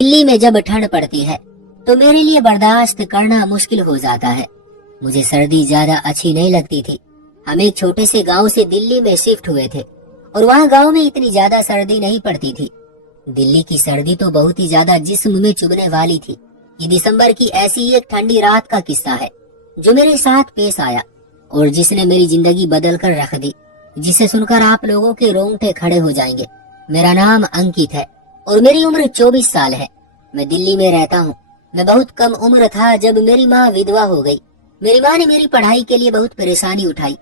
दिल्ली में जब ठंड पड़ती है तो मेरे लिए बर्दाश्त करना मुश्किल हो जाता है। मुझे सर्दी ज्यादा अच्छी नहीं लगती थी। हम एक छोटे से गांव से दिल्ली में शिफ्ट हुए थे और वहाँ गांव में इतनी ज्यादा सर्दी नहीं पड़ती थी। दिल्ली की सर्दी तो बहुत ही ज्यादा जिस्म में चुभने वाली थी। ये दिसंबर की ऐसी ही एक ठंडी रात का किस्सा है जो मेरे साथ पेश आया और जिसने मेरी जिंदगी बदल कर रख दी, जिसे सुनकर आप लोगों के रोंगटे खड़े हो जाएंगे। मेरा नाम अंकित है और मेरी उम्र 24 साल है। मैं दिल्ली में रहता हूँ। मैं बहुत कम उम्र था जब मेरी माँ विधवा हो गई। मेरी माँ ने मेरी पढ़ाई के लिए बहुत परेशानी उठाई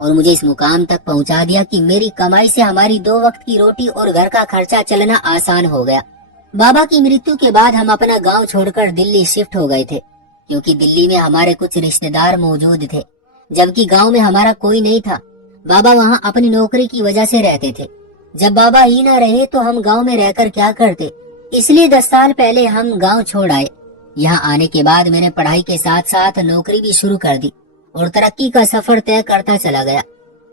और मुझे इस मुकाम तक पहुँचा दिया कि मेरी कमाई से हमारी 2 वक्त की रोटी और घर का खर्चा चलना आसान हो गया। बाबा की मृत्यु के बाद हम अपना गांव छोड़कर दिल्ली शिफ्ट हो गए थे, क्योंकि दिल्ली में हमारे कुछ रिश्तेदार मौजूद थे, जबकि गांव में हमारा कोई नहीं था। बाबा वहां अपनी नौकरी की वजह से रहते थे। जब बाबा ही ना रहे तो हम गांव में रहकर क्या करते, इसलिए 10 साल पहले हम गांव छोड़ आए। यहाँ आने के बाद मैंने पढ़ाई के साथ साथ नौकरी भी शुरू कर दी और तरक्की का सफर तय करता चला गया।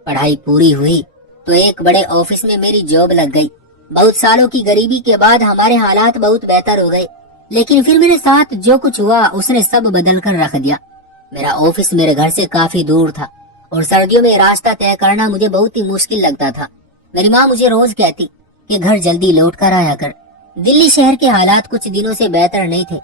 पढ़ाई पूरी हुई तो एक बड़े ऑफिस में मेरी जॉब लग गई। बहुत सालों की गरीबी के बाद हमारे हालात बहुत बेहतर हो गए, लेकिन फिर मेरे साथ जो कुछ हुआ उसने सब बदल कर रख दिया। मेरा ऑफिस मेरे घर से काफी दूर था और सर्दियों में रास्ता तय करना मुझे बहुत ही मुश्किल लगता था। मेरी माँ मुझे रोज कहती कि घर जल्दी लौट कर आया कर। दिल्ली शहर के हालात कुछ दिनों से बेहतर नहीं थे,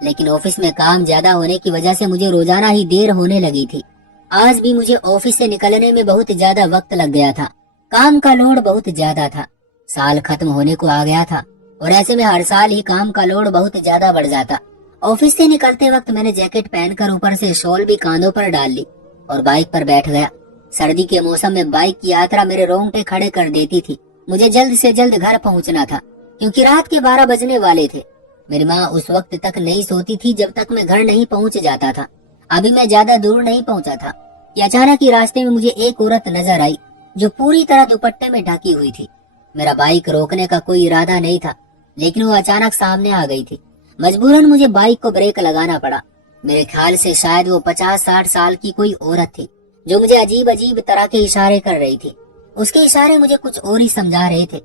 लेकिन ऑफिस में काम ज्यादा होने की वजह से मुझे रोजाना ही देर होने लगी थी। आज भी मुझे ऑफिस से निकलने में बहुत ज्यादा वक्त लग गया था। काम का लोड बहुत ज्यादा था। साल खत्म होने को आ गया था और ऐसे में हर साल ही काम का लोड बहुत ज्यादा बढ़ जाता। ऑफिस से निकलते वक्त मैंने जैकेट पहनकर ऊपर से शॉल भी कांधों पर डाल ली और बाइक पर बैठ गया। सर्दी के मौसम में बाइक की यात्रा मेरे रोंगटे खड़े कर देती थी। मुझे जल्द से जल्द घर पहुंचना था क्योंकि रात के 12 बजने वाले थे। मेरी माँ उस वक्त तक नहीं सोती थी जब तक मैं घर नहीं पहुंच जाता था। अभी मैं ज्यादा दूर नहीं पहुंचा था कि अचानक ही रास्ते में मुझे एक औरत नजर आई जो पूरी तरह दुपट्टे में ढकी हुई थी। मेरा बाइक रोकने का कोई इरादा नहीं था, लेकिन वो अचानक सामने आ गई थी। मजबूरन मुझे बाइक को ब्रेक लगाना पड़ा। मेरे ख्याल से शायद वो 50-60 साल की कोई औरत थी जो मुझे अजीब अजीब तरह के इशारे कर रही थी। उसके इशारे मुझे कुछ और ही समझा रहे थे,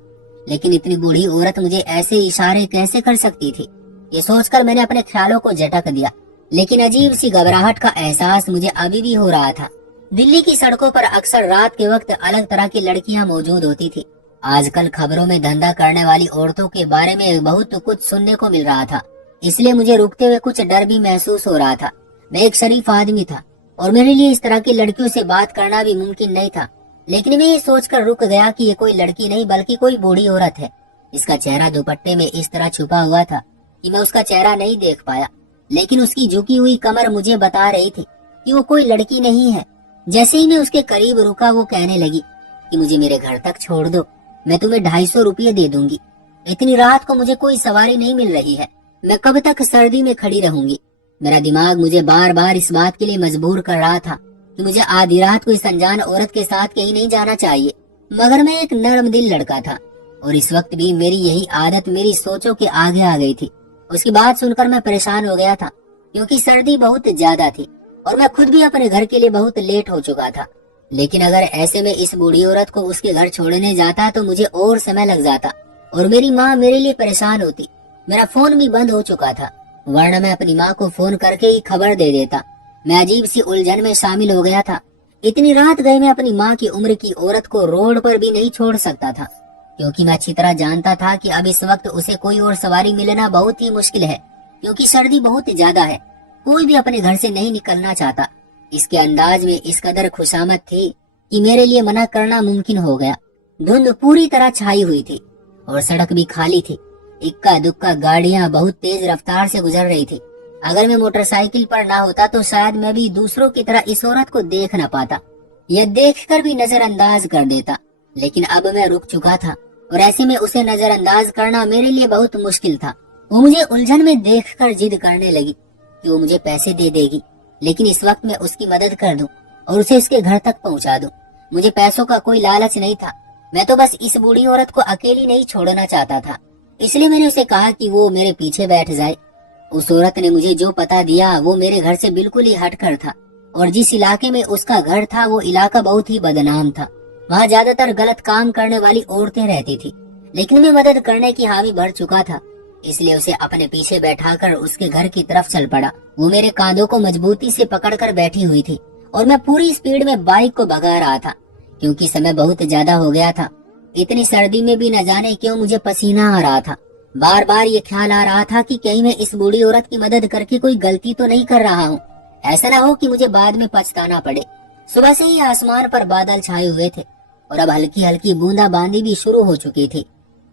लेकिन इतनी बूढ़ी औरत मुझे ऐसे इशारे कैसे कर सकती थी, ये सोचकर मैंने अपने ख्यालों को झटक दिया। लेकिन अजीब सी घबराहट का एहसास मुझे अभी भी हो रहा था। दिल्ली की सड़कों पर अक्सर रात के वक्त अलग तरह की लड़कियां मौजूद होती थी। आजकल खबरों में धंधा करने वाली औरतों के बारे में बहुत कुछ सुनने को मिल रहा था, इसलिए मुझे रुकते हुए कुछ डर भी महसूस हो रहा था। मैं एक शरीफ आदमी था और मेरे लिए इस तरह की लड़कियों से बात करना भी मुमकिन नहीं था, लेकिन मैं ये सोचकर रुक गया कि ये कोई लड़की नहीं बल्कि कोई बूढ़ी औरत है। इसका चेहरा दुपट्टे में इस तरह छुपा हुआ था कि मैं उसका चेहरा नहीं देख पाया, लेकिन उसकी झुकी हुई कमर मुझे बता रही थी कि वो कोई लड़की नहीं है। जैसे ही मैं उसके करीब रुका वो कहने लगी कि मुझे मेरे घर तक छोड़ दो, मैं तुम्हें 250 रुपये दे दूंगी। इतनी रात को मुझे कोई सवारी नहीं मिल रही है, मैं कब तक सर्दी में खड़ी रहूंगी। मेरा दिमाग मुझे बार बार इस बात के लिए मजबूर कर रहा था कि मुझे आधी रात को इस अनजान औरत के साथ कहीं नहीं जाना चाहिए, मगर मैं एक नरम दिल लड़का था और इस वक्त भी मेरी यही आदत मेरी सोचों के आगे आ गई थी। उसकी बात सुनकर मैं परेशान हो गया था क्योंकि सर्दी बहुत ज्यादा थी और मैं खुद भी अपने घर के लिए बहुत लेट हो चुका था। लेकिन अगर ऐसे में इस बूढ़ी औरत को उसके घर छोड़ने जाता तो मुझे और समय लग जाता और मेरी माँ मेरे लिए परेशान होती। मेरा फोन भी बंद हो चुका था, वरना मैं अपनी माँ को फोन करके ही खबर दे देता। मैं अजीब सी उलझन में शामिल हो गया था। इतनी रात गए मैं अपनी माँ की उम्र की औरत को रोड पर भी नहीं छोड़ सकता था, क्योंकि मैं अच्छी तरह जानता था कि अब इस वक्त उसे कोई और सवारी मिलना बहुत ही मुश्किल है, क्योंकि सर्दी बहुत ज्यादा है। कोई भी अपने घर से नहीं निकलना चाहता। इसके अंदाज में इस कदर खुशामद थी कि मेरे लिए मना करना मुमकिन हो गया। धुंध पूरी तरह छाई हुई थी और सड़क भी खाली थी। इक्का दुक्का गाड़ियां बहुत तेज रफ्तार से गुजर रही थी। अगर मैं मोटरसाइकिल पर ना होता तो शायद मैं भी दूसरों की तरह इस औरत को देख न पाता या देखकर भी नजरअंदाज कर देता। लेकिन अब मैं रुक चुका था और ऐसे में उसे नजरअंदाज करना मेरे लिए बहुत मुश्किल था। वो मुझे उलझन में देखकर जिद करने लगी कि वो मुझे पैसे दे देगी, लेकिन इस वक्त मैं उसकी मदद कर दूं और उसे इसके घर तक पहुंचा दूं। मुझे पैसों का कोई लालच नहीं था, मैं तो बस इस बूढ़ी औरत को अकेली नहीं छोड़ना चाहता था। इसलिए मैंने उसे कहा कि वो मेरे पीछे बैठ जाए। उस औरत ने मुझे जो पता दिया वो मेरे घर से बिल्कुल ही हटकर था और जिस इलाके में उसका घर था वो इलाका बहुत ही बदनाम था। वहाँ ज्यादातर गलत काम करने वाली औरतें रहती थी, लेकिन मैं मदद करने की हामी भर चुका था इसलिए उसे अपने पीछे बैठाकर उसके घर की तरफ चल पड़ा। वो मेरे कांधों को मजबूती से पकड़कर बैठी हुई थी और मैं पूरी स्पीड में बाइक को भगा रहा था, क्योंकि समय बहुत ज्यादा हो गया था। इतनी सर्दी में भी न जाने क्यों मुझे पसीना आ रहा था। बार बार ये ख्याल आ रहा था कि कहीं मैं इस बूढ़ी औरत की मदद करके कोई गलती तो नहीं कर रहा हूँ। ऐसा ना हो कि मुझे बाद में पछताना पड़े। सुबह से ही आसमान पर बादल छाए हुए थे और अब हल्की हल्की बूंदाबांदी भी शुरू हो चुकी थी।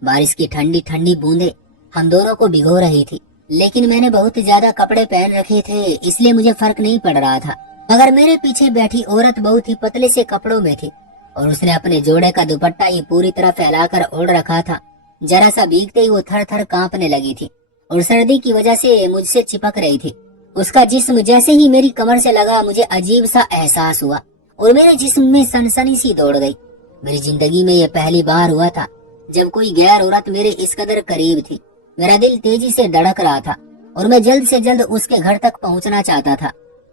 बारिश की ठंडी ठंडी बूंदें हम दोनों को भिगो रही थी, लेकिन मैंने बहुत ज्यादा कपड़े पहन रखे थे, इसलिए मुझे फर्क नहीं पड़ रहा था। मगर मेरे पीछे बैठी औरत बहुत ही पतले से कपड़ों में थी और उसने अपने जोड़े का दुपट्टा ही पूरी तरह फैलाकर ओढ़ रखा था। जरा सा भीगते ही वो थर थर कांपने लगी थी और सर्दी की वजह से मुझसे चिपक रही थी। उसका जिस्म जैसे ही मेरी कमर से लगा, मुझे अजीब सा एहसास हुआ और मेरे जिस्म में सनसनी सी दौड़ गई। मेरी जिंदगी में यह पहली बार हुआ था जब कोई गैर औरत मेरे इस कदर करीब थी। मेरा दिल तेजी से धड़क रहा था और मैं जल्द से जल्द उसके घर तक पहुंचना चाहता था।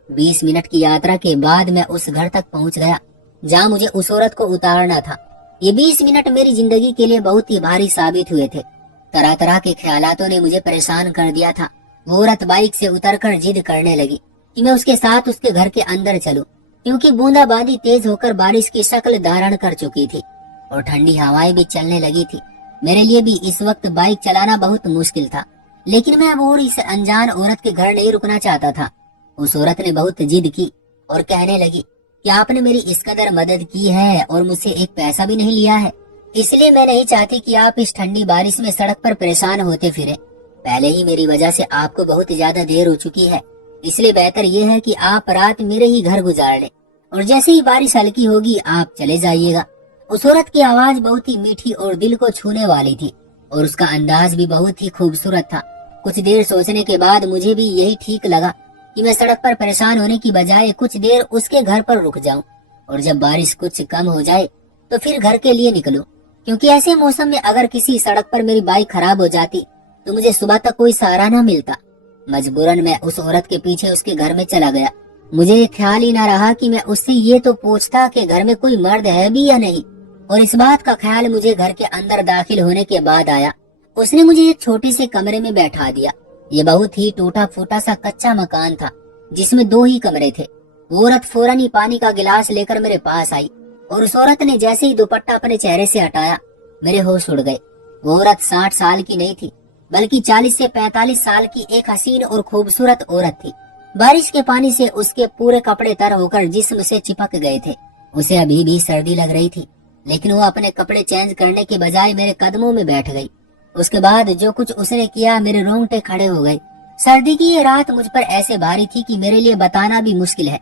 20 मिनट की यात्रा के बाद मैं उस घर तक पहुंच गया जहां मुझे उस औरत को उतारना था। ये 20 मिनट मेरी जिंदगी के लिए बहुत ही भारी साबित हुए थे। तरह तरह के ख्यालातों ने मुझे परेशान कर दिया था। वो औरत बाइक से उतरकर जिद करने लगी कि मैं उसके साथ उसके घर के अंदर चलूं, क्योंकि बूंदाबांदी तेज होकर बारिश की शक्ल धारण कर चुकी थी और ठंडी हवाएं भी चलने लगी थी। मेरे लिए भी इस वक्त बाइक चलाना बहुत मुश्किल था, लेकिन मैं अब और इस अनजान औरत के घर नहीं रुकना चाहता था। उस औरत ने बहुत जिद की और कहने लगी कि आपने मेरी इस कदर मदद की है और मुझसे एक पैसा भी नहीं लिया है, इसलिए मैं नहीं चाहती कि आप इस ठंडी बारिश में सड़क पर परेशान होते फिरे। पहले ही मेरी वजह से आपको बहुत ज्यादा देर हो चुकी है, इसलिए बेहतर यह है कि आप रात मेरे ही घर गुजार लें और जैसे ही बारिश हल्की होगी आप चले जाइएगा। उस औरत की आवाज बहुत ही मीठी और दिल को छूने वाली थी और उसका अंदाज भी बहुत ही खूबसूरत था। कुछ देर सोचने के बाद मुझे भी यही ठीक लगा कि मैं सड़क पर परेशान होने की बजाय कुछ देर उसके घर पर रुक जाऊं और जब बारिश कुछ कम हो जाए तो फिर घर के लिए निकलूं, क्योंकि ऐसे मौसम में अगर किसी सड़क पर मेरी बाइक खराब हो जाती तो मुझे सुबह तक कोई सहारा न मिलता। मजबूरन मैं उस औरत के पीछे उसके घर में चला गया। मुझे ख्याल ही न रहा कि मैं उससे ये तो पूछता कि घर में कोई मर्द है भी या नहीं, और इस बात का ख्याल मुझे घर के अंदर दाखिल होने के बाद आया। उसने मुझे एक छोटे से कमरे में बैठा दिया। ये बहुत ही टूटा फूटा सा कच्चा मकान था जिसमें 2 ही कमरे थे। वो औरत फौरन ही पानी का गिलास लेकर मेरे पास आई और उस औरत ने जैसे ही दुपट्टा अपने चेहरे से हटाया मेरे होश उड़ गए। वो औरत 60 साल की नहीं थी, बल्कि 40 से 45 साल की एक हसीन और खूबसूरत औरत थी। बारिश के पानी से उसके पूरे कपड़े तर होकर जिस्म से चिपक गए थे। उसे अभी भी सर्दी लग रही थी, लेकिन वो अपने कपड़े चेंज करने के बजाय मेरे कदमों में बैठ गई। उसके बाद जो कुछ उसने किया, मेरे रोंगटे खड़े हो गए। सर्दी की ये रात मुझ पर ऐसे भारी थी कि मेरे लिए बताना भी मुश्किल है।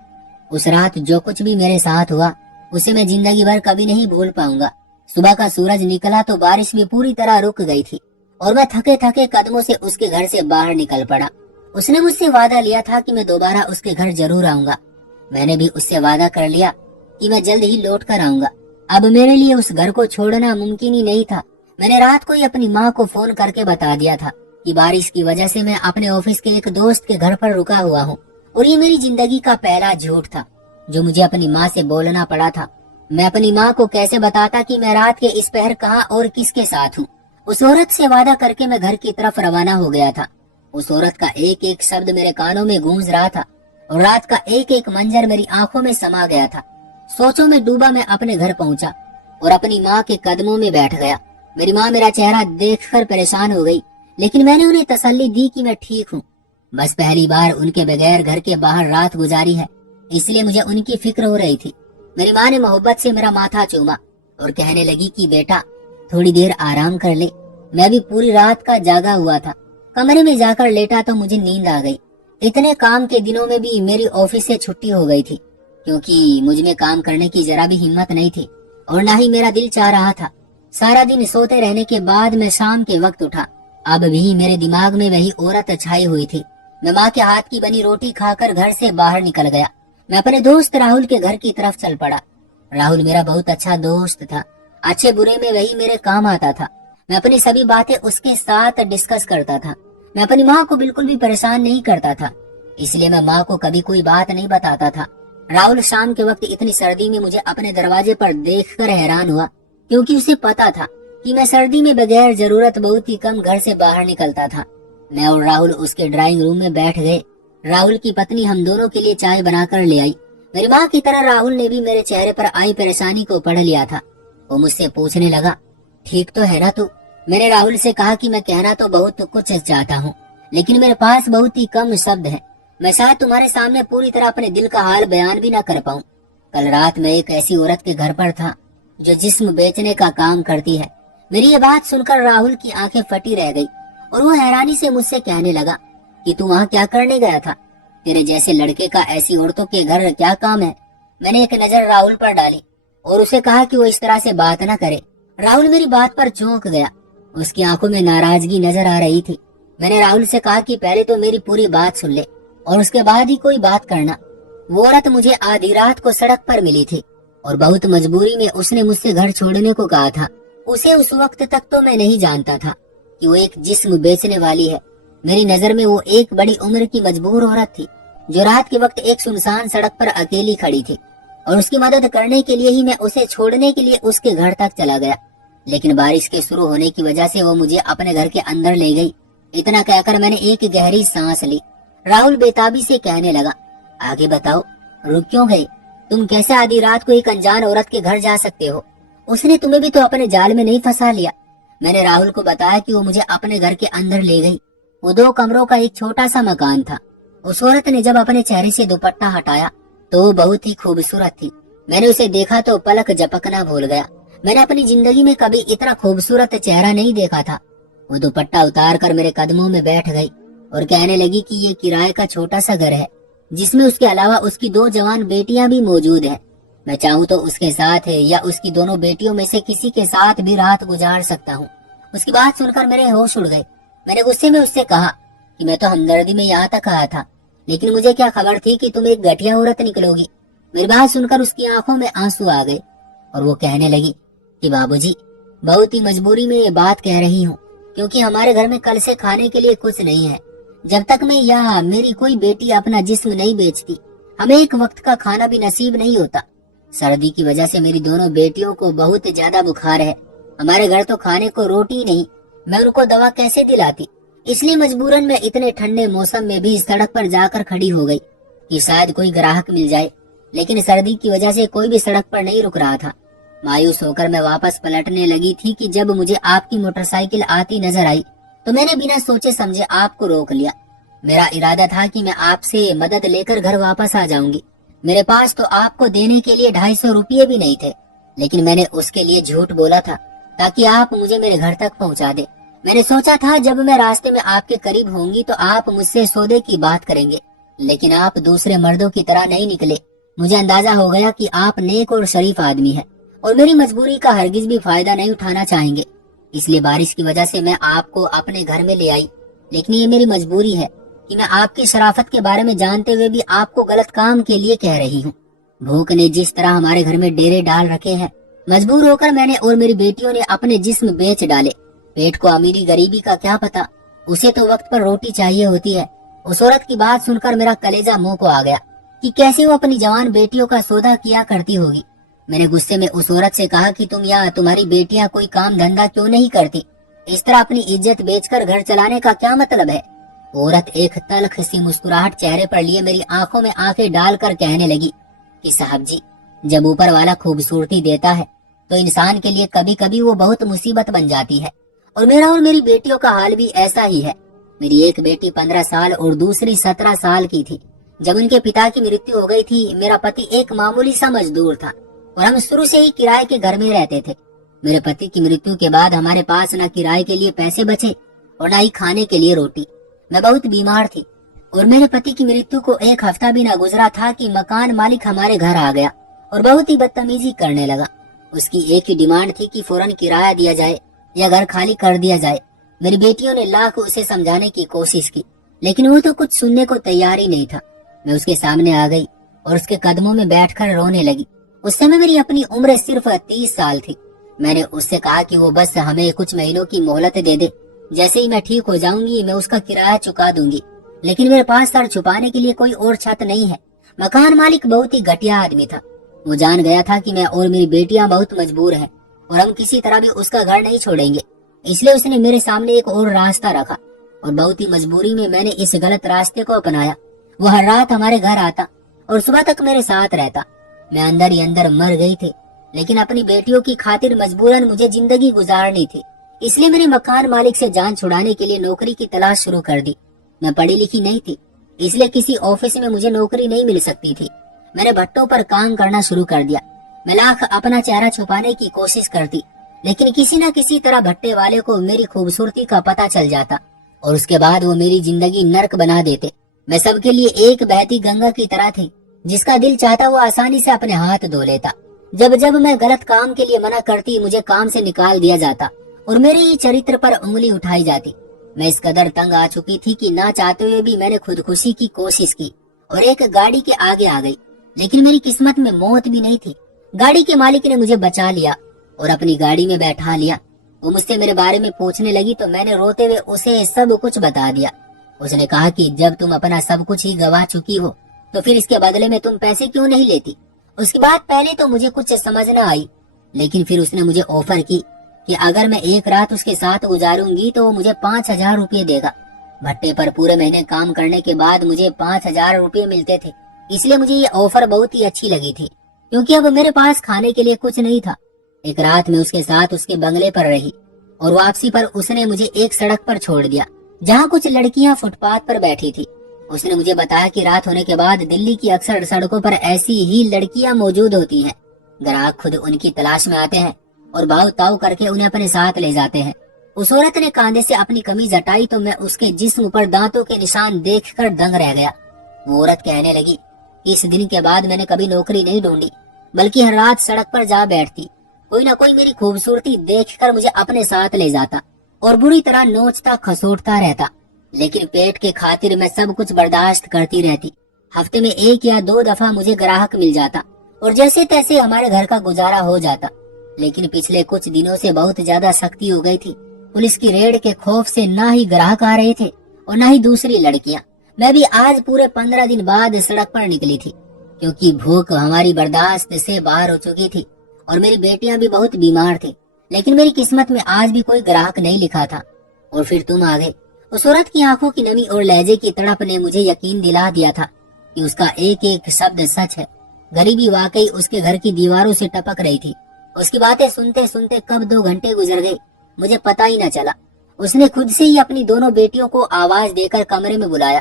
उस रात जो कुछ भी मेरे साथ हुआ उसे मैं जिंदगी भर कभी नहीं भूल पाऊंगा। सुबह का सूरज निकला तो बारिश भी पूरी तरह रुक गई थी और मैं थके थके कदमों से उसके घर से बाहर निकल पड़ा। उसने मुझसे वादा लिया था कि मैं दोबारा उसके घर जरूर आऊंगा। मैंने भी उससे वादा कर लिया कि मैं जल्द ही लौट कर आऊंगा। अब मेरे लिए उस घर को छोड़ना मुमकिन ही नहीं था। मैंने रात को ही अपनी माँ को फोन करके बता दिया था कि बारिश की वजह से मैं अपने ऑफिस के एक दोस्त के घर पर रुका हुआ हूँ, और ये मेरी जिंदगी का पहला झूठ था जो मुझे अपनी माँ से बोलना पड़ा था। मैं अपनी माँ को कैसे बताता कि मैं रात के इस पहर कहाँ और किसके साथ हूँ। उस औरत से वादा करके मैं घर की तरफ रवाना हो गया था। उस औरत का एक एक शब्द मेरे कानों में गूंज रहा था और रात का एक एक मंजर मेरी आंखों में समा गया था। सोचों में डूबा मैं अपने घर पहुंचा और अपनी माँ के कदमों में बैठ गया। मेरी माँ मेरा चेहरा देखकर परेशान हो गई, लेकिन मैंने उन्हें तसल्ली दी कि मैं ठीक हूँ। बस पहली बार उनके बगैर घर के बाहर रात गुजारी है, इसलिए मुझे उनकी फिक्र हो रही थी। मेरी माँ ने मोहब्बत से मेरा माथा चूमा और कहने लगी कि बेटा थोड़ी देर आराम कर ले। मैं भी पूरी रात का जागा हुआ था। कमरे में जाकर लेटा तो मुझे नींद आ गई। इतने काम के दिनों में भी मेरी ऑफिस से छुट्टी हो गई थी, क्योंकि मुझ में काम करने की जरा भी हिम्मत नहीं थी और ना ही मेरा दिल चाह रहा था। सारा दिन सोते रहने के बाद मैं शाम के वक्त उठा। अब भी मेरे दिमाग में वही औरत छाई हुई थी। मैं माँ के हाथ की बनी रोटी खाकर घर से बाहर निकल गया। मैं अपने दोस्त राहुल के घर की तरफ चल पड़ा। राहुल मेरा बहुत अच्छा दोस्त था। अच्छे बुरे में वही मेरे काम आता था। मैं अपनी सभी बातें उसके साथ डिस्कस करता था। मैं अपनी माँ को बिल्कुल भी परेशान नहीं करता था, इसलिए मैं माँ को कभी कोई बात नहीं बताता था। राहुल शाम के वक्त इतनी सर्दी में मुझे अपने दरवाजे पर देखकर हैरान हुआ, क्योंकि उसे पता था कि मैं सर्दी में बगैर जरूरत बहुत ही कम घर से बाहर निकलता था। मैं और राहुल उसके ड्राइंग रूम में बैठ गए। राहुल की पत्नी हम दोनों के लिए चाय बनाकर ले आई। मेरी माँ की तरह राहुल ने भी मेरे चेहरे पर आई परेशानी को पढ़ लिया था। वो मुझसे पूछने लगा, ठीक तो है ना तू? मैंने राहुल से कहा कि मैं कहना तो बहुत कुछ चाहता हूँ, लेकिन मेरे पास बहुत ही कम शब्द हैं। मैं शायद तुम्हारे सामने पूरी तरह अपने दिल का हाल बयान भी ना कर पाऊँ। कल रात मैं एक ऐसी औरत के घर पर था जो जिस्म बेचने का काम करती है। मेरी ये बात सुनकर राहुल की आंखें फटी रह गई और वो हैरानी से मुझसे कहने लगा कि तू वहाँ क्या करने गया था? तेरे जैसे लड़के का ऐसी औरतों के घर क्या काम है? मैंने एक नजर राहुल पर डाली और उसे कहा कि वो इस तरह से बात न करे। राहुल मेरी बात पर चौंक गया। उसकी आंखों में नाराजगी नजर आ रही थी। मैंने राहुल से कहा कि पहले तो मेरी पूरी बात सुन ले और उसके बाद ही कोई बात करना। वो औरत मुझे आधी रात को सड़क पर मिली थी और बहुत मजबूरी में उसने मुझसे घर छोड़ने को कहा था। उसे उस वक्त तक तो मैं नहीं जानता था कि वो एक जिस्म बेचने वाली है। मेरी नजर में वो एक बड़ी उम्र की मजबूर औरत थी जो रात के वक्त एक सुनसान सड़क पर अकेली खड़ी थी और उसकी मदद करने के लिए ही मैं उसे छोड़ने के लिए उसके घर तक चला गया। लेकिन बारिश के शुरू होने की वजह से वो मुझे अपने घर के अंदर ले गई। इतना कहकर मैंने एक गहरी सांस ली। राहुल बेताबी से कहने लगा, आगे बताओ, रुक क्यों गए? तुम कैसे आधी रात को एक अनजान औरत के घर जा सकते हो? उसने तुम्हें भी तो अपने जाल में नहीं फंसा लिया। मैंने राहुल को बताया कि वो मुझे अपने घर के अंदर ले गई। वो 2 कमरों का एक छोटा सा मकान था। उस औरत ने जब अपने चेहरे से दुपट्टा हटाया तो वो बहुत ही खूबसूरत थी। मैंने उसे देखा तो पलक झपकना भूल गया। मैंने अपनी जिंदगी में कभी इतना खूबसूरत चेहरा नहीं देखा था। वो दुपट्टा उतार कर मेरे कदमों में बैठ गई और कहने लगी कि ये किराए का छोटा सा घर है जिसमें उसके अलावा उसकी 2 जवान बेटियां भी मौजूद हैं। मैं चाहूँ तो उसके साथ है या उसकी दोनों बेटियों में से किसी के साथ भी रात गुजार सकता हूँ। उसकी बात सुनकर मेरे होश उड़ गए। मैंने गुस्से में उससे कहा कि मैं तो हमदर्दी में यहाँ तक आया था, लेकिन मुझे क्या खबर थी कि तुम एक घटिया औरत निकलोगी। मेरी बात सुनकर उसकी आंखों में आंसू आ गए और वो कहने लगी कि बाबूजी, बहुत ही मजबूरी में ये बात कह रही हूँ, क्योंकि हमारे घर में कल से खाने के लिए कुछ नहीं है। जब तक मैं या मेरी कोई बेटी अपना जिस्म नहीं बेचती, हमें एक वक्त का खाना भी नसीब नहीं होता। सर्दी की वजह से मेरी दोनों बेटियों को बहुत ज्यादा बुखार है। हमारे घर तो खाने को रोटी नहीं, मैं उनको दवा कैसे दिलाती? इसलिए मजबूरन मैं इतने ठंडे मौसम में भी सड़क पर जाकर खड़ी हो गई कि शायद कोई ग्राहक मिल जाए, लेकिन सर्दी की वजह से कोई भी सड़क पर नहीं रुक रहा था। मायूस होकर मैं वापस पलटने लगी थी कि जब मुझे आपकी मोटरसाइकिल आती नजर आई तो मैंने बिना सोचे समझे आपको रोक लिया। मेरा इरादा था कि मैं आपसे मदद लेकर घर वापस आ जाऊंगी। मेरे पास तो आपको देने के लिए 250 रुपये भी नहीं थे, लेकिन मैंने उसके लिए झूठ बोला था ताकि आप मुझे मेरे घर तक पहुंचा दे। मैंने सोचा था जब मैं रास्ते में आपके करीब होंगी तो आप मुझसे सौदे की बात करेंगे, लेकिन आप दूसरे मर्दों की तरह नहीं निकले। मुझे अंदाजा हो गया कि आप नेक और शरीफ आदमी हैं और मेरी मजबूरी का हरगिज भी फायदा नहीं उठाना चाहेंगे। इसलिए बारिश की वजह से मैं आपको अपने घर में ले आई, लेकिन ये मेरी मजबूरी है कि मैं आपकी शराफत के बारे में जानते हुए भी आपको गलत काम के लिए कह रही हूँ। भूख ने जिस तरह हमारे घर में डेरे डाल रखे हैं, मजबूर होकर मैंने और मेरी बेटियों ने अपने जिस्म बेच डाले। पेट को अमीरी गरीबी का क्या पता, उसे तो वक्त पर रोटी चाहिए होती है। उस औरत की बात सुनकर मेरा कलेजा मुंह को आ गया कि कैसे वो अपनी जवान बेटियों का सौदा किया करती होगी। मैंने गुस्से में उस औरत से कहा कि तुम या तुम्हारी बेटियां कोई काम धंधा क्यों नहीं करती? इस तरह अपनी इज्जत बेचकर घर चलाने का क्या मतलब है? औरत एक तल्ख सी मुस्कुराहट चेहरे पर लिए मेरी आंखों में आंखें डालकर कहने लगी कि साहब जी, जब ऊपर वाला खूबसूरती देता है तो इंसान के लिए कभी कभी वो बहुत मुसीबत बन जाती है, और मेरा और मेरी बेटियों का हाल भी ऐसा ही है। मेरी एक बेटी 15 साल और दूसरी 17 साल की थी। जब उनके पिता की मृत्यु हो गई थी, मेरा पति एक मामूली सा मजदूर था और हम शुरू से ही किराए के घर में रहते थे। मेरे पति की मृत्यु के बाद हमारे पास न किराए के लिए पैसे बचे और न ही खाने के लिए रोटी। मैं बहुत बीमार थी और मेरे पति की मृत्यु को 1 हफ्ता भी न गुजरा था कि मकान मालिक हमारे घर आ गया और बहुत ही बदतमीजी करने लगा। उसकी एक ही डिमांड थी कि फौरन किराया दिया जाए या घर खाली कर दिया जाए। मेरी बेटियों ने लाख उसे समझाने की कोशिश की, लेकिन वो तो कुछ सुनने को तैयार ही नहीं था। मैं उसके सामने आ गई और उसके कदमों में बैठकर रोने लगी। उस समय मेरी अपनी उम्र सिर्फ 30 साल थी। मैंने उससे कहा कि वो बस हमें कुछ महीनों की मोहलत दे दे, जैसे ही मैं ठीक हो जाऊंगी मैं उसका किराया चुका दूंगी। लेकिन मेरे पास सर छुपाने के लिए कोई और छत नहीं है। मकान मालिक बहुत ही घटिया आदमी था। वो जान गया था कि मैं और मेरी बेटियां बहुत मजबूर हैं और हम किसी तरह भी उसका घर नहीं छोड़ेंगे। इसलिए उसने मेरे सामने एक और रास्ता रखा और बहुत ही मजबूरी में मैंने इस गलत रास्ते को अपनाया। वो हर रात हमारे घर आता और सुबह तक मेरे साथ रहता। मैं अंदर ही अंदर मर गई थी, लेकिन अपनी बेटियों की खातिर मजबूरन मुझे जिंदगी गुजारनी थी। इसलिए मैंने मकान मालिक से जान छुड़ाने के लिए नौकरी की तलाश शुरू कर दी। मैं पढ़ी लिखी नहीं थी, इसलिए किसी ऑफिस में मुझे नौकरी नहीं मिल सकती थी। मैंने भट्टों पर काम करना शुरू कर दिया। मैं लाख अपना चेहरा छुपाने की कोशिश करती, लेकिन किसी न किसी तरह भट्टे वाले को मेरी खूबसूरती का पता चल जाता और उसके बाद वो मेरी जिंदगी नर्क बना देते। मैं सबके लिए एक बहती गंगा की तरह थी, जिसका दिल चाहता वो आसानी से अपने हाथ धो लेता। जब जब मैं गलत काम के लिए मना करती, मुझे काम से निकाल दिया जाता और मेरे ही चरित्र पर उंगली उठाई जाती। मैं इस कदर तंग आ चुकी थी कि ना चाहते हुए भी मैंने खुदकुशी की कोशिश की और एक गाड़ी के आगे आ गई, लेकिन मेरी किस्मत में मौत भी नहीं थी। गाड़ी के मालिक ने मुझे बचा लिया और अपनी गाड़ी में बैठा लिया। वो मुझसे मेरे बारे में पूछने लगी तो मैंने रोते हुए उसे सब कुछ बता दिया। उसने कहा कि जब तुम अपना सब कुछ ही गवा चुकी हो तो फिर इसके बदले में तुम पैसे क्यों नहीं लेती। उसके बाद पहले तो मुझे कुछ समझ न आई, लेकिन फिर उसने मुझे ऑफर की कि अगर मैं एक रात उसके साथ गुजारूंगी तो वो मुझे 5,000 रुपये देगा। भट्टे पर पूरे महीने काम करने के बाद मुझे 5,000 रुपये मिलते थे, इसलिए मुझे ये ऑफर बहुत ही अच्छी लगी थी, क्योंकि अब मेरे पास खाने के लिए कुछ नहीं था। एक रात में उसके साथ उसके बंगले पर रही और वापसी पर उसने मुझे एक सड़क पर छोड़ दिया, जहाँ कुछ लड़कियां फुटपाथ पर बैठी थी। उसने मुझे बताया कि रात होने के बाद दिल्ली की अक्सर सड़कों पर ऐसी ही लड़कियां मौजूद होती हैं। ग्राहक खुद उनकी तलाश में आते हैं और भाव ताव करके उन्हें अपने साथ ले जाते हैं। उस औरत ने कांधे से अपनी कमीज हटाई तो मैं उसके जिस्म पर दांतों के निशान देखकर दंग रह गया। वो औरत कहने लगी, इस दिन के बाद मैंने कभी नौकरी नहीं ढूंढी, बल्कि हर रात सड़क पर जा बैठती। कोई ना कोई मेरी खूबसूरती देखकर मुझे अपने साथ ले जाता और बुरी तरह नोचता खसोटता रहता, लेकिन पेट के खातिर मैं सब कुछ बर्दाश्त करती रहती। हफ्ते में 1 या 2 दफा मुझे ग्राहक मिल जाता और जैसे तैसे हमारे घर का गुजारा हो जाता। लेकिन पिछले कुछ दिनों से बहुत ज्यादा सख्ती हो गई थी। पुलिस की रेड के खौफ से ना ही ग्राहक आ रहे थे और ना ही दूसरी लड़कियां। मैं भी आज पूरे 15 दिन बाद सड़क पर निकली थी, क्योंकि भूख हमारी बर्दाश्त से बाहर हो चुकी थी और मेरी बेटियां भी बहुत बीमार थी। लेकिन मेरी किस्मत में आज भी कोई ग्राहक नहीं लिखा था। और फिर तुम आ गए। उस औरत की आंखों की नमी और लहजे की तड़प ने मुझे यकीन दिला दिया था कि उसका एक एक शब्द सच है। गरीबी वाकई उसके घर की दीवारों से टपक रही थी। उसकी बातें सुनते सुनते कब 2 घंटे गुजर गए मुझे पता ही न चला। उसने खुद से ही अपनी दोनों बेटियों को आवाज देकर कमरे में बुलाया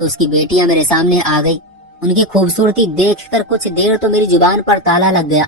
तो उसकी बेटियां मेरे सामने आ गई। उनकी खूबसूरती देखकर कुछ देर तो मेरी जुबान पर ताला लग गया।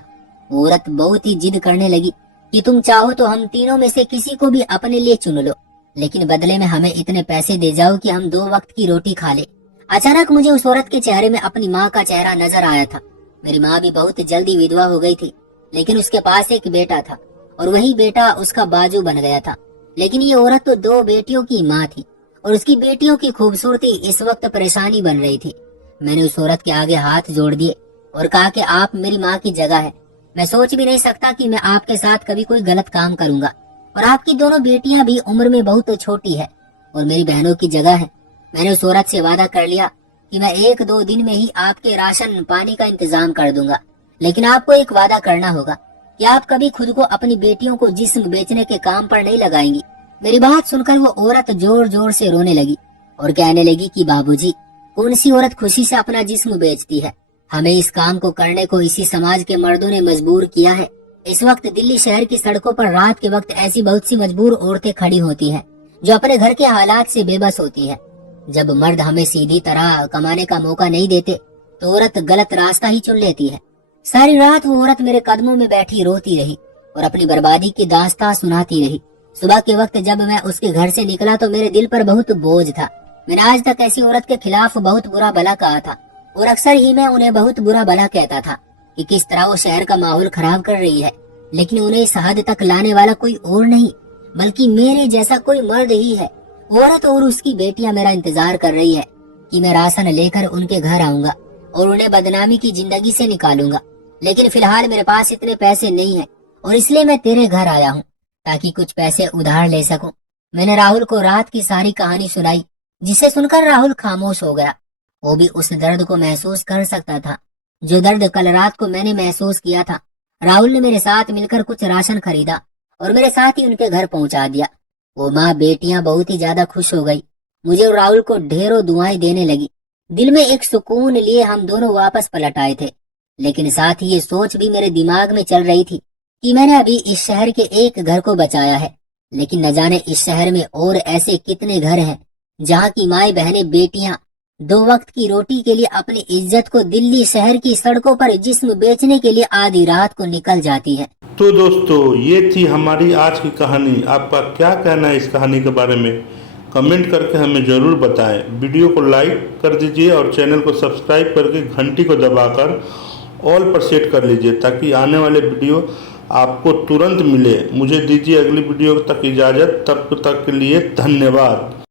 वो औरत बहुत ही जिद करने लगी कि तुम चाहो तो हम तीनों में से किसी को भी अपने लिए चुन लो, लेकिन बदले में हमें इतने पैसे दे जाओ कि हम 2 वक्त की रोटी खा ले। अचानक मुझे उस औरत के चेहरे में अपनी माँ का चेहरा नजर आया था। मेरी माँ भी बहुत जल्दी विधवा हो गई थी, लेकिन उसके पास एक बेटा था और वही बेटा उसका बाजू बन गया था। लेकिन ये औरत तो 2 बेटियों की माँ थी और उसकी बेटियों की खूबसूरती इस वक्त परेशानी बन रही थी। मैंने उस औरत के आगे हाथ जोड़ दिए और कहा कि आप मेरी माँ की जगह है। मैं सोच भी नहीं सकता कि मैं आपके साथ कभी कोई गलत काम करूंगा और आपकी दोनों बेटियां भी उम्र में बहुत छोटी है और मेरी बहनों की जगह है। मैंने उस औरत से वादा कर लिया कि मैं 1-2 दिन में ही आपके राशन पानी का इंतजाम कर दूंगा, लेकिन आपको एक वादा करना होगा कि आप कभी खुद को अपनी बेटियों को जिस्म बेचने के काम पर नहीं लगाएंगी। मेरी बात सुनकर वो औरत जोर जोर से रोने लगी और कहने लगी कि बाबूजी, कौन सी औरत खुशी से अपना जिस्म बेचती है? हमें इस काम को करने को इसी समाज के मर्दों ने मजबूर किया है। इस वक्त दिल्ली शहर की सड़कों पर रात के वक्त ऐसी बहुत सी मजबूर औरतें खड़ी होती हैं जो अपने घर के हालात से बेबस होती हैं। जब मर्द हमें सीधी तरह कमाने का मौका नहीं देते तो औरत गलत रास्ता ही चुन लेती है। सारी रात वो औरत मेरे कदमों में बैठी रोती रही और अपनी बर्बादी की दास्तां सुनाती रही। सुबह के वक्त जब मैं उसके घर से निकला तो मेरे दिल पर बहुत बोझ था। मैंने आज तक ऐसी औरत के खिलाफ बहुत बुरा भला कहा था और अक्सर ही मैं उन्हें बहुत बुरा भला कहता था कि किस तरह वो शहर का माहौल खराब कर रही है, लेकिन उन्हें इस हद तक लाने वाला कोई और नहीं बल्कि मेरे जैसा कोई मर्द ही है। औरत और उसकी बेटियां मेरा इंतजार कर रही है कि मैं राशन लेकर उनके घर आऊंगा और उन्हें बदनामी की जिंदगी से निकालूंगा। लेकिन फिलहाल मेरे पास इतने पैसे नहीं है और इसलिए मैं तेरे घर आया हूँ ताकि कुछ पैसे उधार ले सकूं। मैंने राहुल को रात की सारी कहानी सुनाई, जिसे सुनकर राहुल खामोश हो गया। वो भी उस दर्द को महसूस कर सकता था जो दर्द कल रात को मैंने महसूस किया था राहुल ने मेरे साथ मिलकर कुछ राशन खरीदा और मेरे साथ ही उनके घर पहुंचा दिया। वो माँ बेटियां बहुत ही ज्यादा खुश हो गई। मुझे और राहुल को ढेरों दुआएं देने लगी। दिल में एक सुकून लिए हम दोनों वापस पलट आए थे, लेकिन साथ ही ये सोच भी मेरे दिमाग में चल रही थी कि मैंने अभी इस शहर के एक घर को बचाया है, लेकिन न जाने इस शहर में और ऐसे कितने घर हैं जहाँ की माए बहनें बेटियां 2 वक्त की रोटी के लिए अपनी इज्जत को दिल्ली शहर की सड़कों पर जिस्म बेचने के लिए आधी रात को निकल जाती है। तो दोस्तों, ये थी हमारी आज की कहानी। आपका क्या कहना है इस कहानी के बारे में? कमेंट करके हमें ज़रूर बताएं। वीडियो को लाइक कर दीजिए और चैनल को सब्सक्राइब करके घंटी को दबाकर ऑल पर सेट कर लीजिए ताकि आने वाले वीडियो आपको तुरंत मिले। मुझे दीजिए अगली वीडियो तक इजाज़त। तब तक के लिए धन्यवाद।